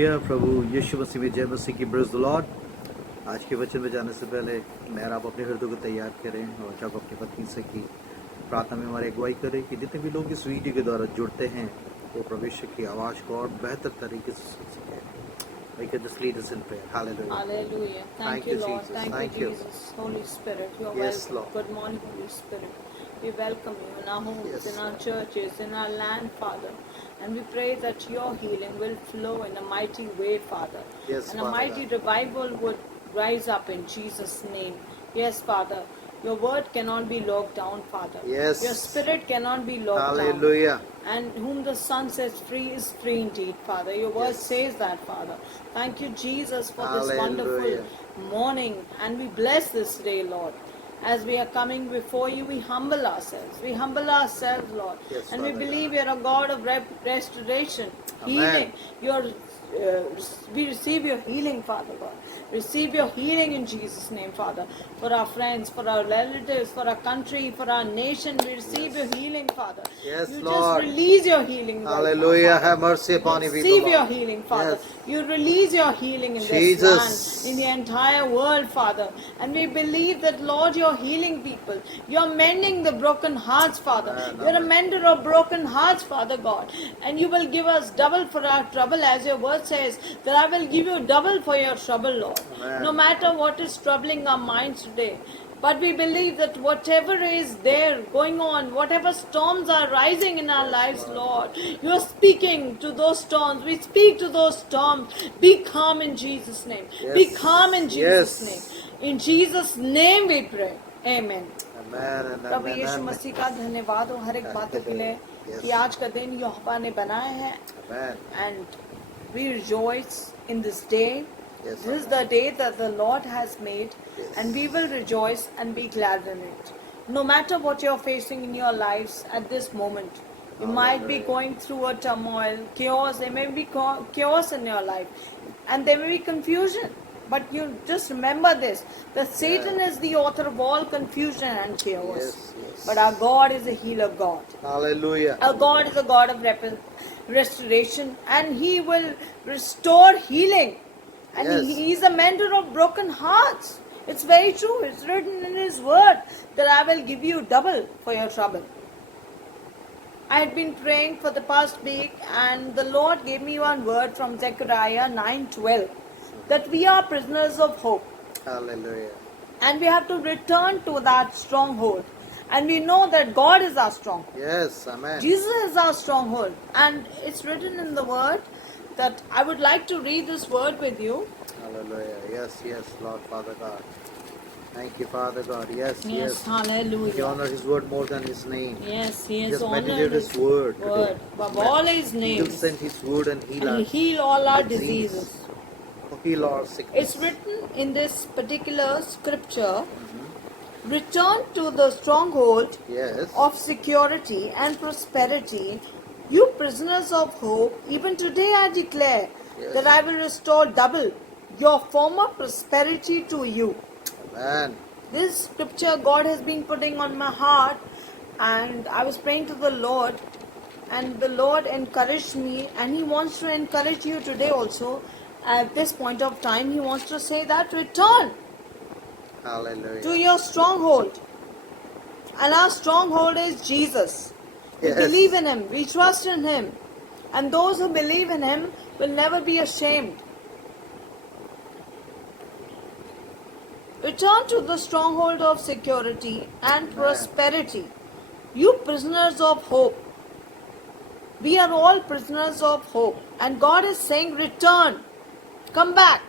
प्रभु यीशु मसीह में जय मसीह की प्रेज़ द लॉर्ड। आज के वचन में जाने से पहले मैं आप अपने हृदय को तैयार करें और जब अपनी पत्नी से की प्रार्थना में हमारी अगुवाई करें कि जितने भी लोग इस वीडियो के द्वारा जुड़ते हैं वो परमेश्वर की आवाज़ को और बेहतर तरीके से सुन सकें। We can just lead us in prayer. Hallelujah. Hallelujah. Thank you, Lord. Thank you, Jesus. Holy Spirit, you are Yes, welcome. Lord. Good morning, Holy Spirit. We welcome you in our homes, Yes, in our Lord. churches, in our land, Father. And we pray that your healing will flow in a mighty way, Father. Yes, And a Father mighty God. revival would rise up in Jesus' name. Yes, Father. Your word cannot be locked down, Father. Yes. Your spirit cannot be locked Hallelujah. down. And whom the Son sets free is free indeed, Father. Your word Yes. says that, Father. Thank you, Jesus, for this Hallelujah. wonderful morning. And we bless this day, Lord. As we are coming before you, we humble ourselves. We humble ourselves, Lord. Yes, And we Father believe God. you're a God of restoration, Amen. healing. We receive your healing, Father God. Receive your healing in Jesus' name, Father. For our friends, for our relatives, for our country, for our nation, we receive Yes. your healing, Father. Yes, You Lord. just release your healing right Hallelujah. now, Father. Have mercy upon your people, Receive your Lord. healing, Father. Yes. You release your healing in this Jesus. land, in the entire world, Father. And we believe that, Lord, you're healing people. You're mending the broken hearts, Father. Amen, You're a amen. mender of broken hearts, Father God. And you will give us double for our trouble, as your word says, that I will give you double for your trouble, Lord. Amen. No matter what is troubling our minds today. But we believe that whatever is there going on, whatever storms are rising in our lives, Lord, you are speaking to those storms. We speak to those storms. Be calm in Jesus' name. Be Yes. calm in Jesus' Yes. name. In Jesus' name we pray. Amen. Amen and Prabhu amen, Yeshu amen. मसीह का धन्यवाद हो हर एक बातों के लिए Yes. कि आज का दिन यहोवा ने बनाया है. Amen. And we rejoice in this day. Yes, This is amen. the day that the Lord has made, Yes. and we will rejoice and be glad in it. No matter what you're facing in your lives at this moment, you might be Hallelujah. going through a turmoil, chaos. There may be chaos in your life, and there may be confusion. But you just remember this: that Satan is the author of all confusion and chaos. Yes, yes. But our God is a healer God. Hallelujah. Our God is a God of restoration, and He will restore healing. And Yes. He is a mender of broken hearts. It's very true. It's written in His word that I will give you double for your trouble. I had been praying for the past week, and the Lord gave me one word from Zechariah 9:12 that we are prisoners of hope. Hallelujah. And we have to return to that stronghold. And we know that God is our stronghold. Yes, amen. Jesus is our stronghold. And it's written in the word that I would like to read this word with you. Hallelujah. Yes, yes, Lord Father God. Thank you, Father God. Yes, Yes, yes. He hallelujah. honor His word more than His name. Yes, He has Just honored meditate His word today. above Amen. all His He will names. send His word and heal And us. heal all our disease. diseases. Heal our sickness. It's written in this particular scripture, return to the stronghold Yes. of security and prosperity, you prisoners of hope. Even today I declare Yes. that I will restore double your former prosperity to you. Amen. This scripture God has been putting on my heart, and I was praying to the Lord, and the Lord encouraged me, and He wants to encourage you today also. At this point of time, He wants to say that return Hallelujah. to your stronghold. And our stronghold is Jesus. We Yes. believe in Him. We trust in Him. And those who believe in Him will never be ashamed. Return to the stronghold of security and prosperity. You prisoners of hope. We are all prisoners of hope. And God is saying, return. Come back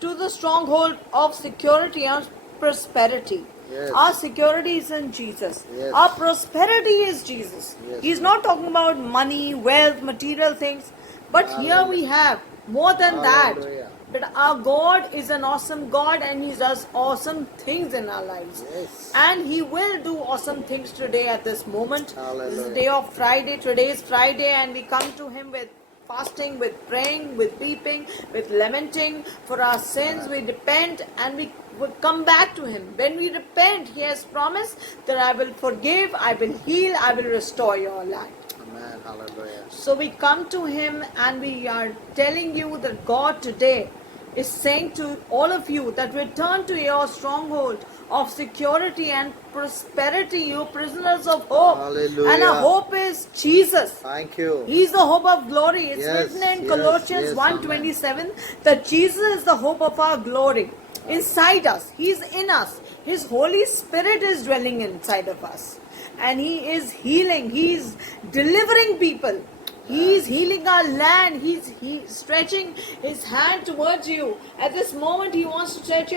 to the stronghold of security and prosperity. Yes. Our security is in Jesus. Yes. Our prosperity is Jesus. Yes. He's not talking about money, wealth, material things. But here we have more than Hallelujah. that. But our God is an awesome God, and He does awesome things in our lives. Yes. And He will do awesome things today at this moment. This is Hallelujah. the day of Friday. Today is Friday, and we come to Him with fasting, with praying, with weeping, with lamenting for our sins. We repent and we would come back to Him. When we repent, He has promised that I will forgive, I will heal, I will restore your life. Amen. Hallelujah. So we come to Him and we are telling you that God today is saying to all of you that return to your stronghold of security and prosperity, you prisoners of hope. Hallelujah. And our hope is Jesus. Thank you. He is the hope of glory. It's Yes, written in yes, Colossians yes, 1:27 that Jesus is the hope of our glory. Inside us, He is in us. His Holy Spirit is dwelling inside of us. And He is healing. He is delivering people. He is healing our land. He's stretching His hand towards you. At this moment, He wants to stretch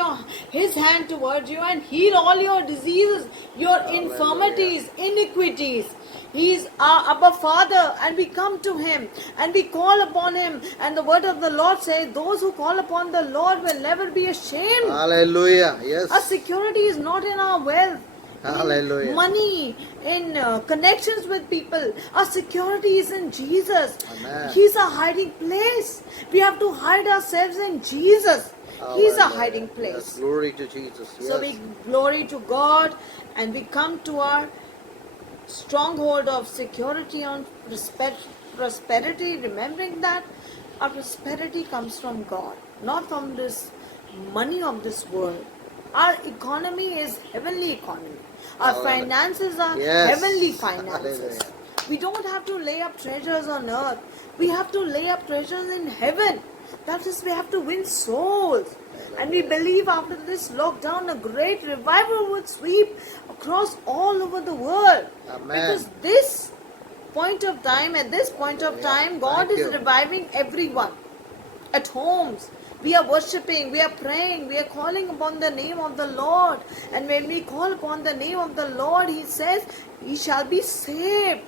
His hand towards you and heal all your diseases, your infirmities, iniquities. He is our Abba Father, and we come to Him and we call upon Him. And the word of the Lord says, those who call upon the Lord will never be ashamed. Hallelujah. Yes. Our security is not in our wealth, Hallelujah. in money, in connections with people. Our security is in Jesus. Amen. He's a hiding place. We have to hide ourselves in Jesus. He's a Hallelujah. hiding Yes. place. Glory to Jesus. Yes. So we glory to God and we come to our stronghold of security on prosperity, remembering that our prosperity comes from God, not from this money of this world. Our economy is heavenly economy. Our Hallelujah. finances are Yes. heavenly finances. Hallelujah. We don't have to lay up treasures on earth. We have to lay up treasures in heaven. That is, we have to win souls. And we believe after this lockdown, a great revival would sweep across all over the world. Amen. Because this point of time, at this point of time, God Thank is you. reviving everyone. At homes, we are worshipping, we are praying, we are calling upon the name of the Lord. And when we call upon the name of the Lord, He says, He shall be saved.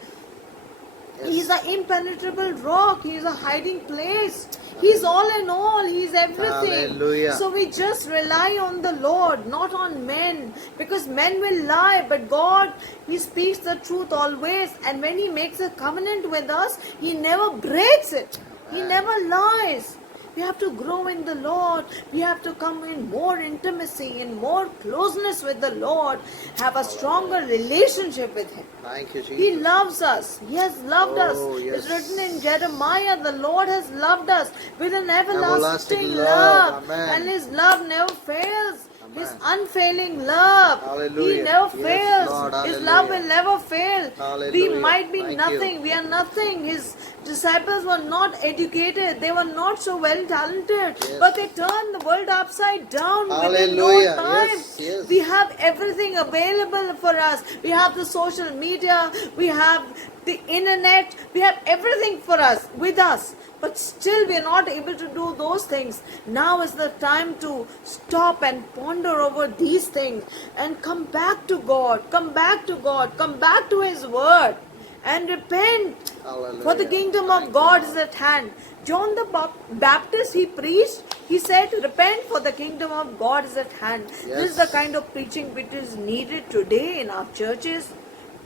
Yes. He is an impenetrable rock. He is a hiding place. He is all in all. He is everything. Hallelujah. So we just rely on the Lord, not on men. Because men will lie, but God, He speaks the truth always. And when He makes a covenant with us, He never breaks it. He never lies. We have to grow in the Lord. We have to come in more intimacy, in more closeness with the Lord. Have a stronger relationship with Him. Thank you, Jesus. He loves us. He has loved us. Oh, yes. It's written in Jeremiah, the Lord has loved us with an everlasting Everlasting love. love. Amen. And His love never fails. His Amen. unfailing love. Hallelujah. He never Yes, fails. Lord. His Hallelujah. love will never fail. We Hallelujah. might be Thank nothing. you. We are nothing. His disciples were not educated. They were not so well talented. Yes. But they turned the world upside down within no Hallelujah. time. Yes, yes. We have everything available for us. We have the social media. We have the internet. We have everything for us, with us. But still we are not able to do those things. Now is the time to stop and ponder over these things and come back to God. Come back to God. Come back to His Word. And repent. Hallelujah. For the kingdom of Thank God you, is at hand. John the Baptist, he preached. He said, repent, for the kingdom of God is at hand. This is the Yes. kind of preaching which is needed today in our churches,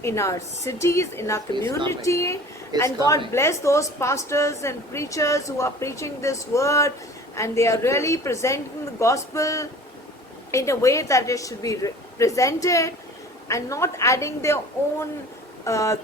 in our cities, in our community. It's And God coming. bless those pastors and preachers who are preaching this word, and they are really presenting the gospel in a way that it should be presented, and not adding their own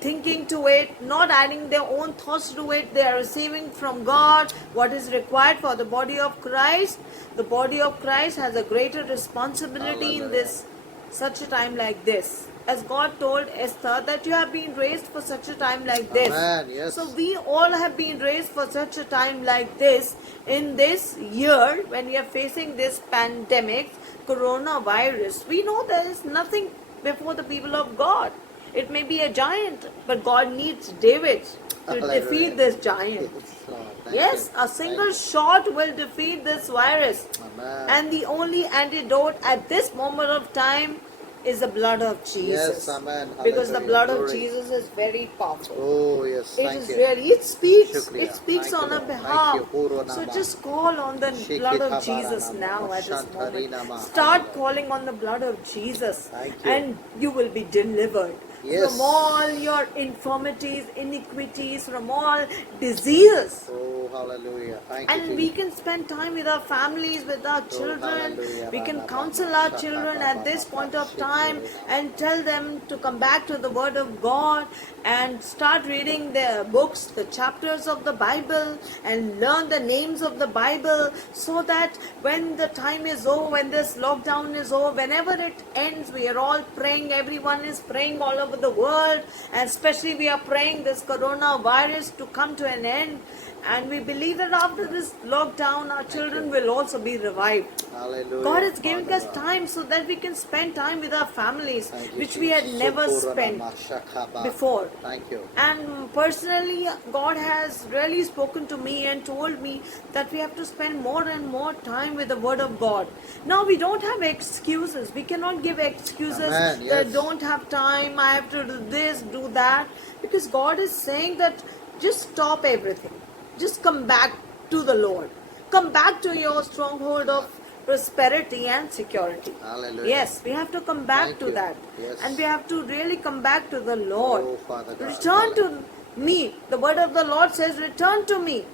thinking to it, not adding their own thoughts to it. They are receiving from God what is required for the body of Christ. The body of Christ has a greater responsibility in Hallelujah. this such a time like this. As God told Esther that you have been raised for such a time like this. Amen. Yes. So we all have been raised for such a time like this in this year when we are facing this pandemic, coronavirus. We know there is nothing before the people of God. It may be a giant, but God needs David to Hallelujah. defeat this giant. Yes, Lord. Thank Yes, you. a single shot will defeat this virus. Amen. And the only antidote at this moment of time is the blood of Jesus. Yes, amen. Because the Hallelujah. blood of Glory. Jesus is very powerful. Oh, yes. It Thank is you. really, it speaks Shukriya. on Thank you, our Lord. behalf. Thank you. Puro So nama. just call on the blood of Shikita Jesus barana. now at this Shantari nama. moment. Start Hallelujah. calling on the blood of Jesus, Thank you. and you will be delivered Yes. from all your infirmities, iniquities, from all diseases. Oh, hallelujah. Thank And you, we Jesus. can spend time with our families, with our children. hallelujah. We can counsel our children at this point of time and tell them to come back to the Word of God and start reading the books, the chapters of the Bible, and learn the names of the Bible, so that when the time is over, when this lockdown is over, whenever it ends, we are all praying. Everyone is praying all over the world, and especially we are praying this coronavirus to come to an end. And we believe that after this lockdown, our children will also be revived. Hallelujah. God is giving Father us God. time so that we can spend time with our families, Thank you, which we had Jesus. never Sokorana spent mashakaba. before. Thank you. And personally, God has really spoken to me and told me that we have to spend more and more time with the Word of God. Now we don't have excuses. We cannot give excuses Amen, that I yes. don't have time, I have to do this, do that. Because God is saying that just stop everything. Just come back to the Lord. Come back to your stronghold of prosperity and security. Hallelujah. Yes, we have to come back Thank to you. that. Yes. And we have to really come back to the Lord. Oh, Father God. Return to me. The word of the Lord says, return to me.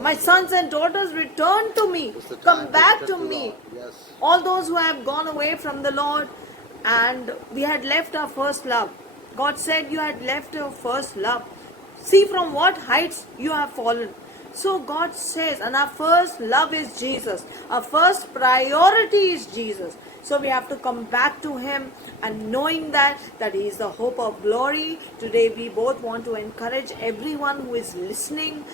My Hallelujah. sons and daughters, return to me. It's the time Come to back return to to me. Lord. Yes. All those who have gone away from the Lord and we had left our first love. God said you had left your first love. See from what heights you have fallen. So God says, and our first love is Jesus. Our first priority is Jesus. So we have to come back to Him, and knowing that He is the hope of glory. Today we both want to encourage everyone who is listening,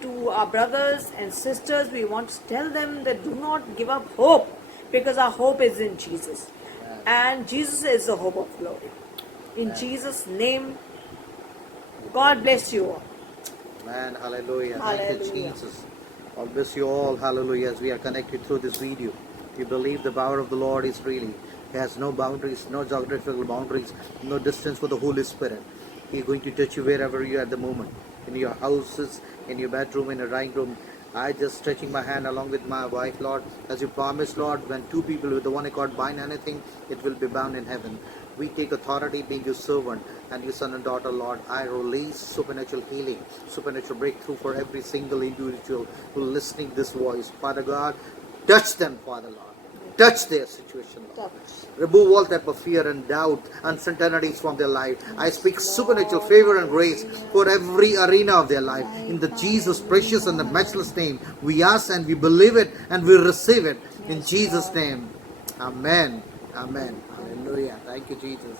to our brothers and sisters. We want to tell them that do not give up hope, because our hope is in Jesus. And Jesus is the hope of glory. In Jesus' name, God bless you all. Man, hallelujah. Thank you, Hallelujah. Jesus. God bless you all. Hallelujah. As we are connected through this video, we believe the power of the Lord is really. He has no boundaries, no geographical boundaries, no distance for the Holy Spirit. He is going to touch you wherever you are at the moment. In your houses, in your bedroom, in your dining room. I just stretching my hand along with my wife, Lord. As you promised, Lord, when two people with the one accord bind anything, it will be bound in heaven. We take authority being your servant and your son and daughter, Lord. I release supernatural healing, supernatural breakthrough for every single individual who is listening this voice. Father God, touch them, Father Lord. Touch their situation, Lord. Remove all type of fear and doubt, uncertainties from their life. I speak supernatural favor and grace for every arena of their life. In the Jesus precious and the matchless name, we ask and we believe it and we receive it. In Jesus' name. Amen. Amen. Hallelujah. Thank you, Jesus.